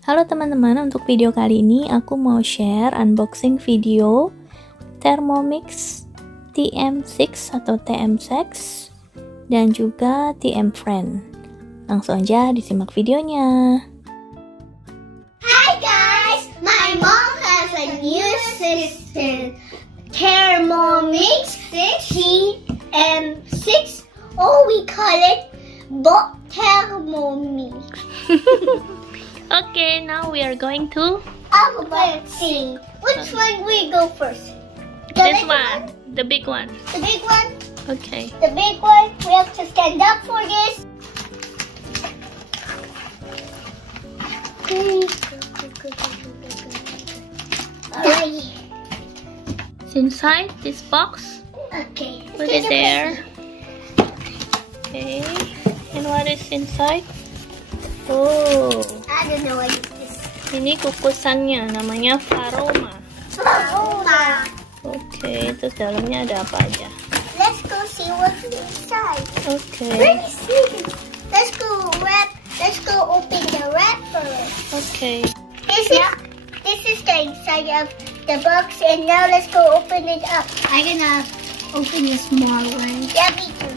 Halo teman-teman, untuk video kali ini aku mau share unboxing video Thermomix TM6 atau TM6 dan juga TM Friend. Langsung aja disimak videonya. Hi guys, my mom has a new system, Thermomix TM6. Oh, we call it Mbok Thermomix. Okay, now we are going to Unboxing. Which one we go first? this one, the big one. The big one? Okay. The big one. We have to stand up for this. Alright. It's inside this box. Okay. Put it there. Okay. And what is inside? Oh, I don't know what it is. ini kukusannya, namanya aroma. Aroma. Oke, terus dalamnya ada apa aja? Let's go see what's inside. Oke. Let me see. Let's go open the wrapper. Oke. This is the inside of the box, and now let's go open it up. I'm gonna open the small one. Yeah, me too.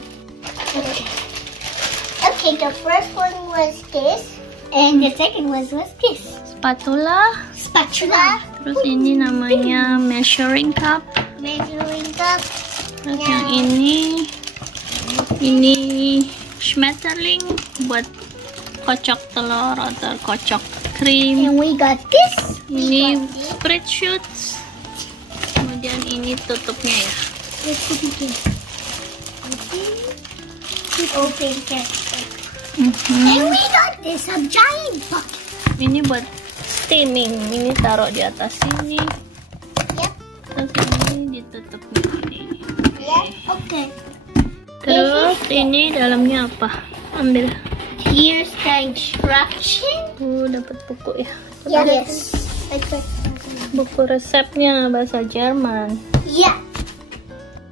Okay, the first one was this, and the second one was this. Spatula. Terus ini namanya measuring cup. Measuring cup. Terus yang ini schmetterling buat kocok telur atau kocok krim. And we got this. Ini spread shoots. Kemudian ini tutupnya ya. Let's open this. Open this. And we got this, a giant bucket. Ini buat steaming. Ini taruh di atas sini. Yep. Terus ini ditutupnya ini. Yep. Okay. Terus ini dalamnya apa? Ambil. Here's the instruction. Dapat buku ya. Yes. Buku resepnya bahasa Jerman. Yeah.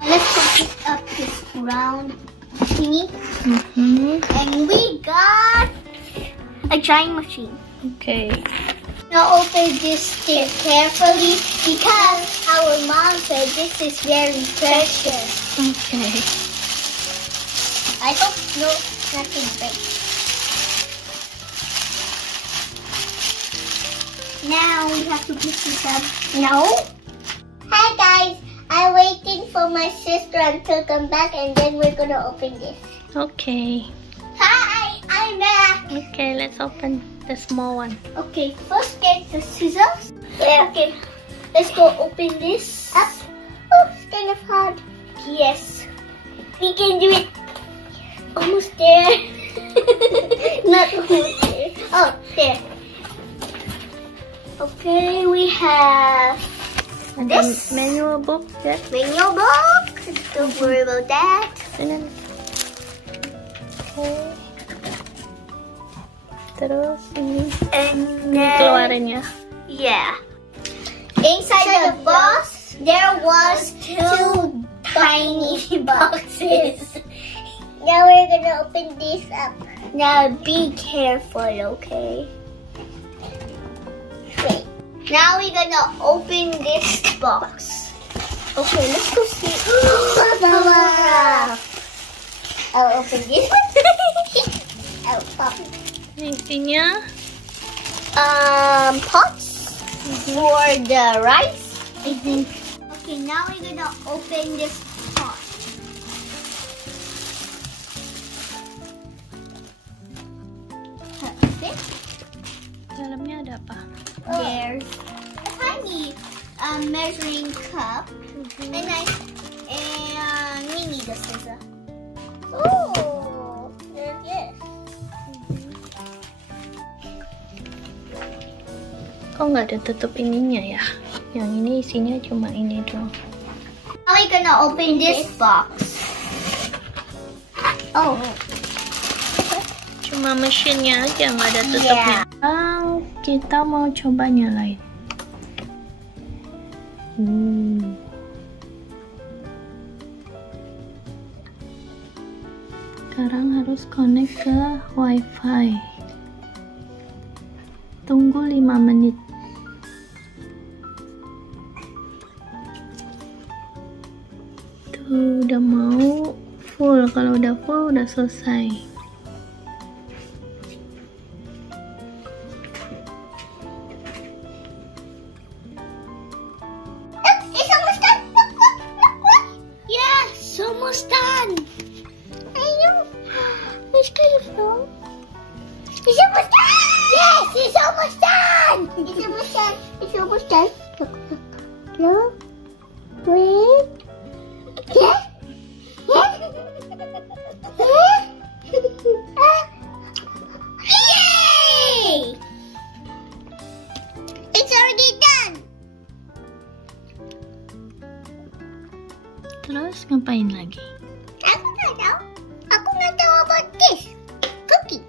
Let's go pick up this round thingy. And we got a drying machine. Okay. Now open this thing carefully because our mom said this is very precious. Okay. I hope nothing breaks. Now we have to pick this up. No. Hi guys, I'm waiting for my sister until come back, and then we're gonna open this. Okay. Hi, I'm back. Okay, let's open the small one. Okay, first get the scissors. Yeah. Okay, let's go open this up. Oh, it's kind of hard. Yes, we can do it. Almost there. Not almost there. Oh, there. Okay, we have this manual book. Yeah. manual book. Don't worry about that. Okay. Terus ini keluarin ya. Yeah. Inside the box, there was two tiny boxes. Now we're gonna open this up. Now be careful, okay? Wait. Now we're gonna open this box. Okay, let's go see. I'll open this one. I'll pop it. Isinya Pots for the rice, I think. Okay, now we're gonna open this pot. Okay. dalamnya ada apa? There's a tiny measuring cup, and we need a scissor. Oh, there's this. Kok nggak ada tutup ininya ya? Yang ini isinya cuma ini doang. Now we're gonna open this box. Oh. Cuma mesinnya aja nggak ada tutupnya. Sekarang kita mau coba nyalain. Sekarang harus connect ke wifi. Tunggu 5 menit. Tuh, udah mau full. Kalau udah full, udah selesai. It's almost done. Look. Yes, almost done. I know. It's kind of slow. It's almost done. Yes, it's almost done. It's almost done. It's almost done. Look. Wait. Yeah. Yay! It's already done. Terus ngapain lagi? Aku nggak tahu. Aku nggak tahu about this cookie.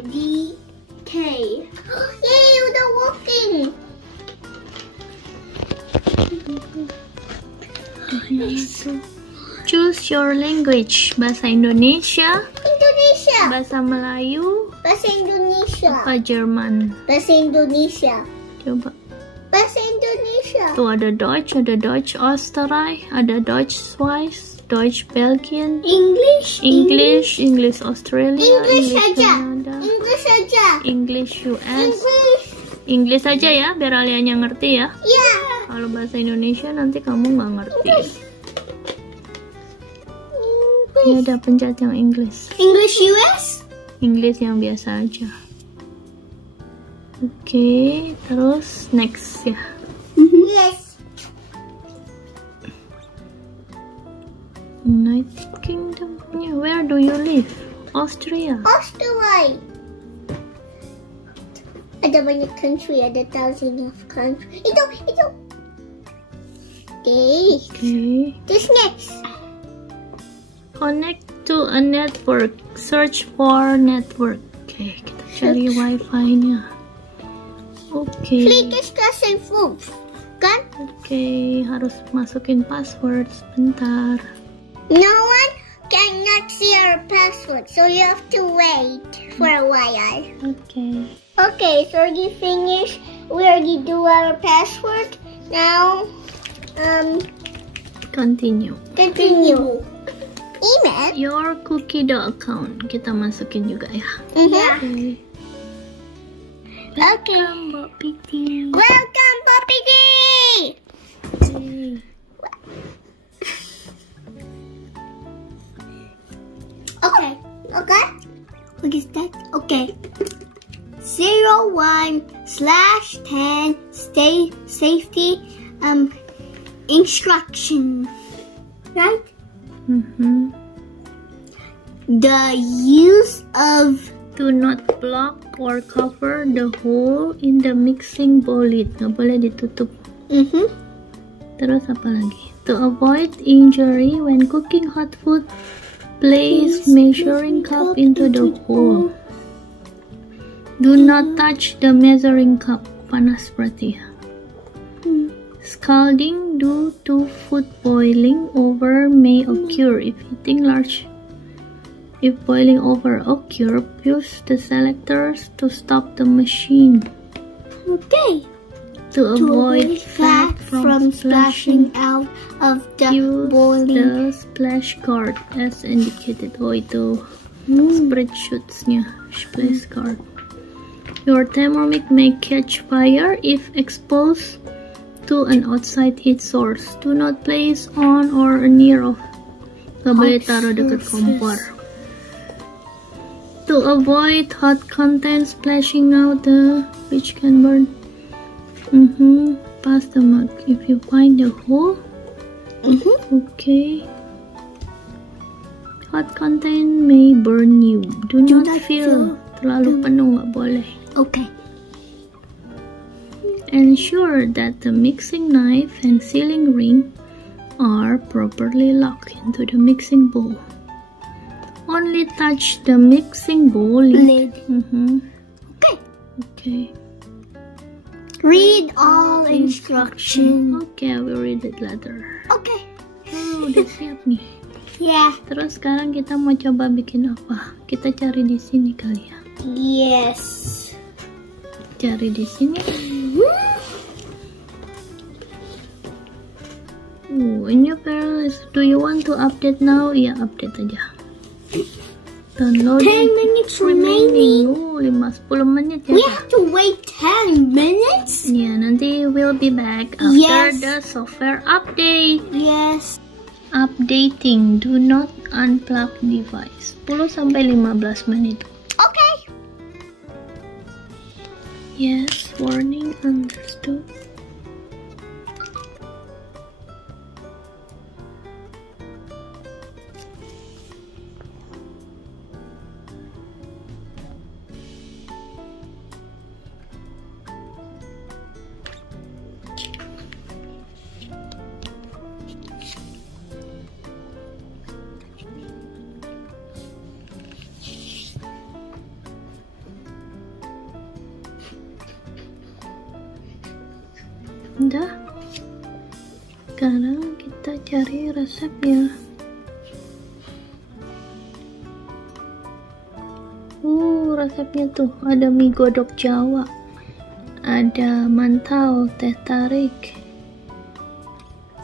I-D-K. Yay, udah working. Choose your language. Bahasa Indonesia, Indonesia. bahasa Melayu, Bahasa Indonesia. apa Jerman? Bahasa Indonesia. Coba. Bahasa Indonesia. Tuh ada Deutsch Austria, ada Deutsch Swiss, Deutsch Belgian, English. English Australia, English saja. Canada, English saja. English US. English. Inggris aja ya, biar Alianya ngerti ya. Ya. Kalau bahasa Indonesia nanti kamu nggak ngerti. Ya udah pencet yang Inggris. English US. Inggris yang biasa aja. Oke, terus next ya. Yes. United Kingdom punya. Where do you live? Austria. Austria. Ada banyak country, ada thousands of country. Itu. Okay. This next. Connect to a network. Search for network. Oke, kita cari wifi-nya. Oke. Klik kasih proof. Kan? Oke, harus masukin password sebentar. No one cannot see our password, so you have to wait for a while. Oke. Okay, so already finished. We already do our password. Now, Continue. continue. Email. Your Cookie.do account. Kita masukin juga ya. Yeah. Oke. Welcome, Mbok Piti. Welcome, Poppy D. Okay. Okay. What is that? Okay. 01/10 stay safety instruction. Right? The use of Do not block or cover the hole in the mixing bowl lid. Nggak boleh ditutup. Terus apa lagi? To avoid injury when cooking hot food, place measuring cup into the hole. Do not touch the measuring cup. Panas berarti ya. Scalding due to food boiling over may occur if heating large. If boiling over occur, push the selectors to stop the machine. okay. To avoid fat from splashing out of the use boiling. the splash guard as indicated. Oh, itu spreadsheetsnya, splash guard. Your Thermomix may catch fire if exposed to an outside heat source. Do not place on or near of. Gak boleh taruh dekat kompor. To avoid hot content splashing out which can burn. Pass the mug if you find the hole. Okay. Hot content may burn you. Do not fill. Terlalu penuh nggak boleh. Okay. Ensure that the mixing knife and sealing ring are properly locked into the mixing bowl. Only touch the mixing bowl lid. Okay. Okay. Read all instructions. Okay, I will read it later. Okay. Oh, udah siap nih. Yeah. Terus sekarang kita mau coba bikin apa? Kita cari di sini kali ya. Yes. cari di sini. Ini playlist. Do you want to update now? Ya, update aja. Download. 10 minutes remaining. 10 menit ya. We have to wait 10 minutes? Ya, nanti we'll be back after the software update. Yes. Updating. Do not unplug device. 10-15 menit. Okay. Yes, warning understood. Udah, sekarang kita cari resepnya. Resepnya tuh ada mie godok Jawa, ada mantau, teh tarik,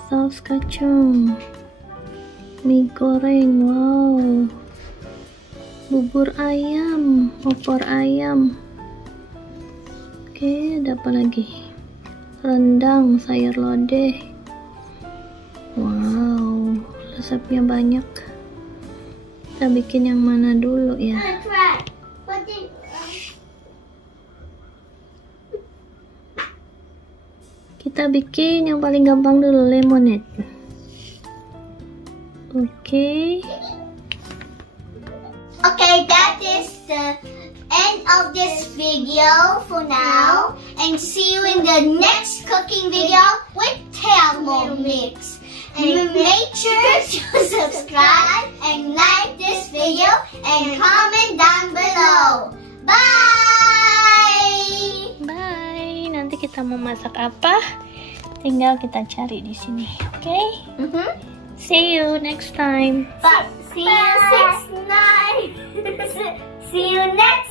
saus kacang, mie goreng, wow, bubur ayam, opor ayam. Oke, ada apa lagi? Rendang, sayur lodeh. Wow, resepnya banyak. Kita bikin yang mana dulu ya? Kita bikin yang paling gampang dulu, lemonade. Okay, that is the end of this video for now, and see you in the next cooking video with Thermomix. And make sure to subscribe and like this video and comment down below. Bye. bye. Nanti kita mau masak apa? Tinggal kita cari di sini, oke? See you next time. See you next